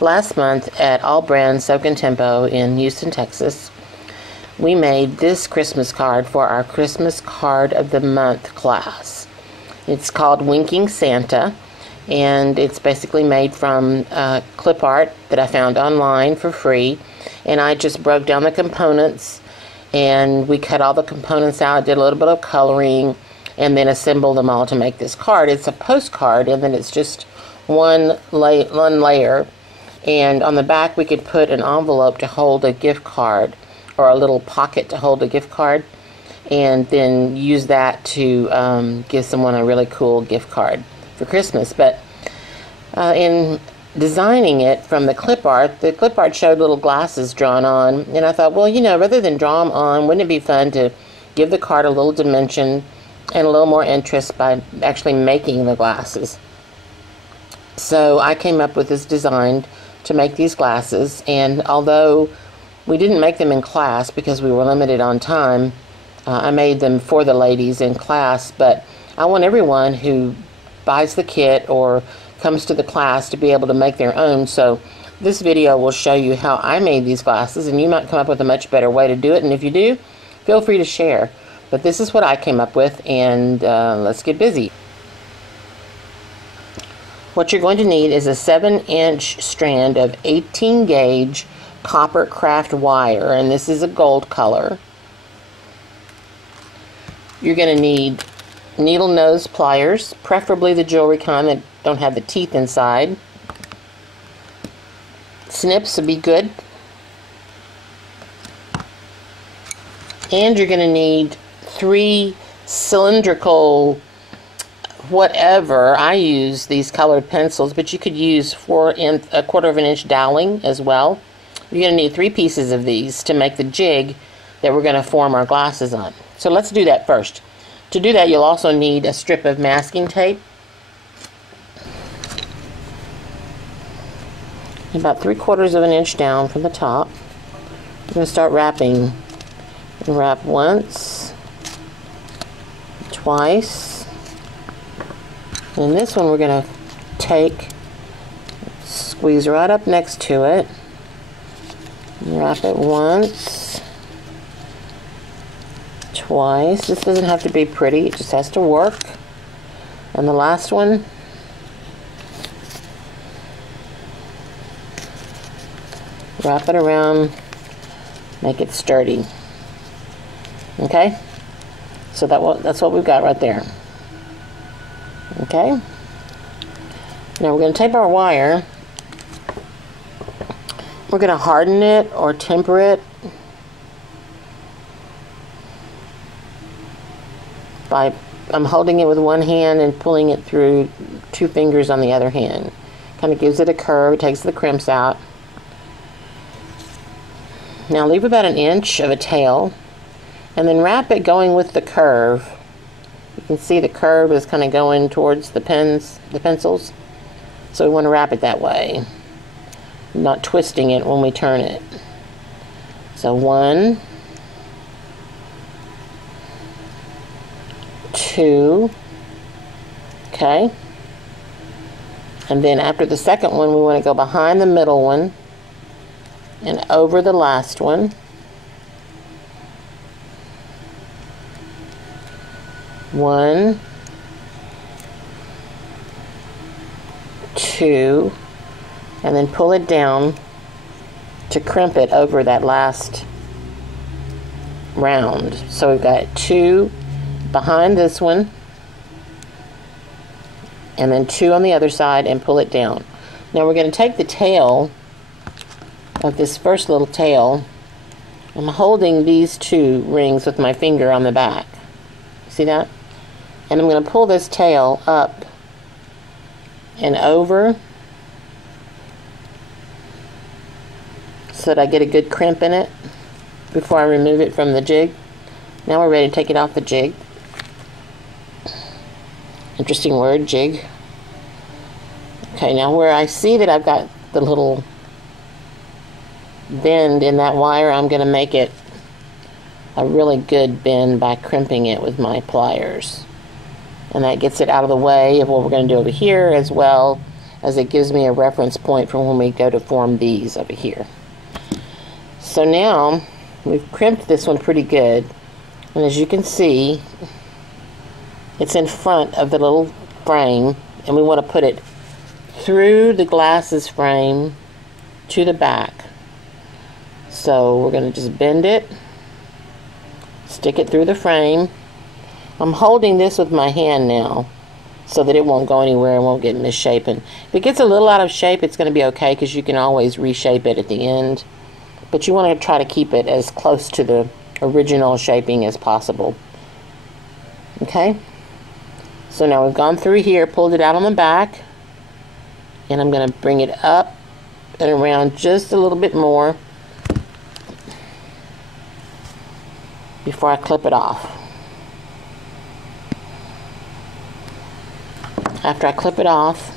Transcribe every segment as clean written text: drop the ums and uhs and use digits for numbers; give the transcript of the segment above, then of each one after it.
Last month at All Brand Soak and Tempo in Houston, Texas, we made this Christmas card for our Christmas Card of the Month class. It's called Winking Santa, and it's basically made from clip art that I found online for free, and I just broke down the components, and we cut all the components out, did a little bit of coloring, and then assembled them all to make this card. It's a postcard, and then it's just one layer. And on the back, we could put an envelope to hold a gift card, or a little pocket to hold a gift card, and then use that to give someone a really cool gift card for Christmas. But in designing it from the clip art showed little glasses drawn on, and I thought, well, you know, rather than draw them on, wouldn't it be fun to give the card a little dimension and a little more interest by actually making the glasses? So I came up with this design to make these glasses, and although we didn't make them in class because we were limited on time, I made them for the ladies in class, but I want everyone who buys the kit or comes to the class to be able to make their own. So this video will show you how I made these glasses, and you might come up with a much better way to do it, and if you do, feel free to share. But this is what I came up with, and let's get busy. What you're going to need is a 7-inch strand of 18 gauge copper craft wire, and this is a gold color. You're going to need needle nose pliers, preferably the jewelry kind that don't have the teeth inside. Snips would be good. And you're going to need 3 cylindrical whatever. I use these colored pencils, but you could use 4¼ of an inch doweling as well. You're going to need 3 pieces of these to make the jig that we're going to form our glasses on. So let's do that first. To do that, you'll also need a strip of masking tape, about 3/4 of an inch down from the top. I'm going to start wrapping. Wrap once, twice. And this one we're going to take, squeeze right up next to it, wrap it once, twice. This doesn't have to be pretty, it just has to work. And the last one, wrap it around, make it sturdy. Okay? So that's what we've got right there. Okay, now we're going to tape our wire. We're going to harden it or temper it by I'm holding it with one hand and pulling it through 2 fingers on the other hand. Kind of gives it a curve, it takes the crimps out. Now leave about 1 inch of a tail, and then wrap it going with the curve. You can see the curve is kind of going towards the pencils. So we want to wrap it that way, not twisting it when we turn it. So 1, 2, okay. And then after the second one, we want to go behind the middle one and over the last one. 1, 2, and then pull it down to crimp it over that last round. So we've got 2 behind this one, and then 2 on the other side, and pull it down. Now we're going to take the tail of this first little tail. I'm holding these 2 rings with my finger on the back. See that? And I'm going to pull this tail up and over so that I get a good crimp in it before I remove it from the jig. Now we're ready to take it off the jig. Interesting word, jig. Okay, now where I see that I've got the little bend in that wire, I'm going to make it a really good bend by crimping it with my pliers. And that gets it out of the way of what we're going to do over here, as well as it gives me a reference point for when we go to form these over here. So now we've crimped this one pretty good, and as you can see, it's in front of the little frame, and we want to put it through the glasses frame to the back. So we're going to just bend it, stick it through the frame. I'm holding this with my hand now so that it won't go anywhere and won't get misshapen. If it gets a little out of shape, it's going to be okay because you can always reshape it at the end. But you want to try to keep it as close to the original shaping as possible. Okay? So now we've gone through here, pulled it out on the back, and I'm going to bring it up and around just a little bit more before I clip it off. After I clip it off,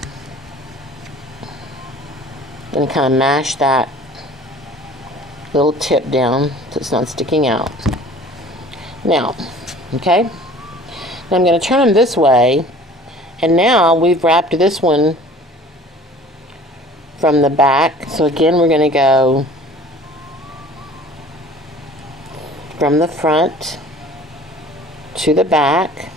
I'm going to kind of mash that little tip down so it's not sticking out. Now, okay, now I'm going to turn them this way, and now we've wrapped this one from the back. So again, we're going to go from the front to the back.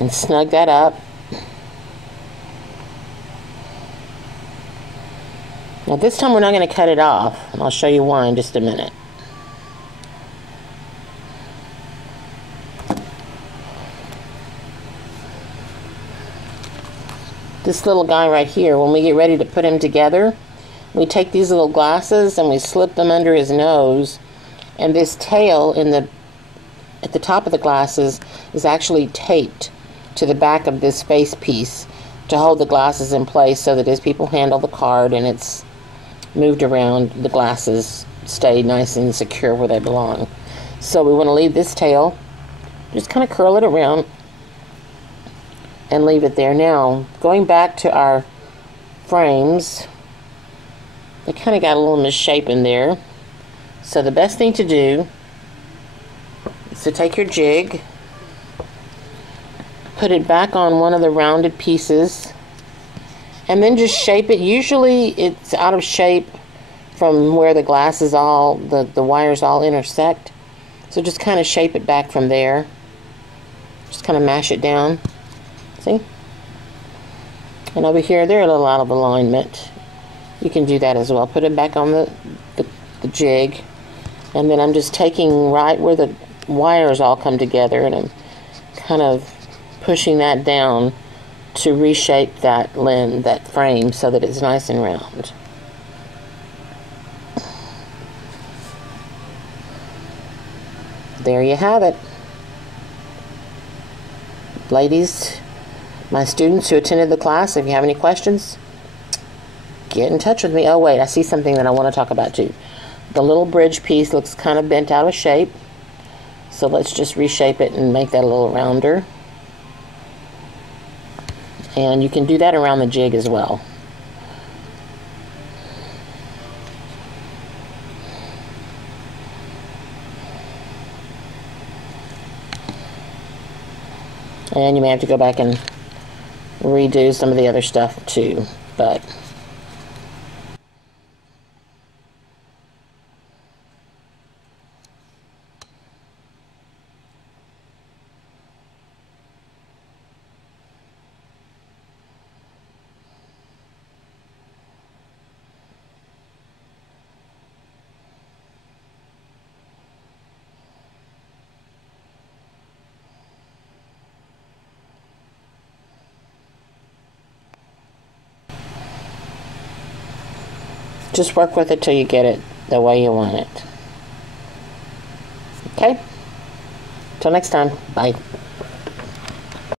And snug that up. Now this time we're not going to cut it off, and I'll show you why in just a minute. This little guy right here, when we get ready to put him together, we take these little glasses and we slip them under his nose, and this tail at the top of the glasses is actually taped to the back of this face piece to hold the glasses in place so that as people handle the card and it's moved around, the glasses stay nice and secure where they belong. So we want to leave this tail, just kind of curl it around and leave it there. Now, going back to our frames, they kind of got a little misshapen there. So the best thing to do is to take your jig, put it back on one of the rounded pieces, and then just shape it. Usually it's out of shape from where the glasses all, the wires all intersect. So just kind of shape it back from there. Just kind of mash it down. See? And over here, they're a little out of alignment. You can do that as well. Put it back on the jig. And then I'm just taking right where the wires all come together, and I'm kind of pushing that down to reshape that lens, that frame, so that it's nice and round. There you have it. Ladies, my students who attended the class, if you have any questions, get in touch with me. Oh wait, I see something that I want to talk about too. The little bridge piece looks kind of bent out of shape, so let's just reshape it and make that a little rounder. And you can do that around the jig as well. And you may have to go back and redo some of the other stuff too, but just work with it till you get it the way you want it. Okay? Till next time. Bye.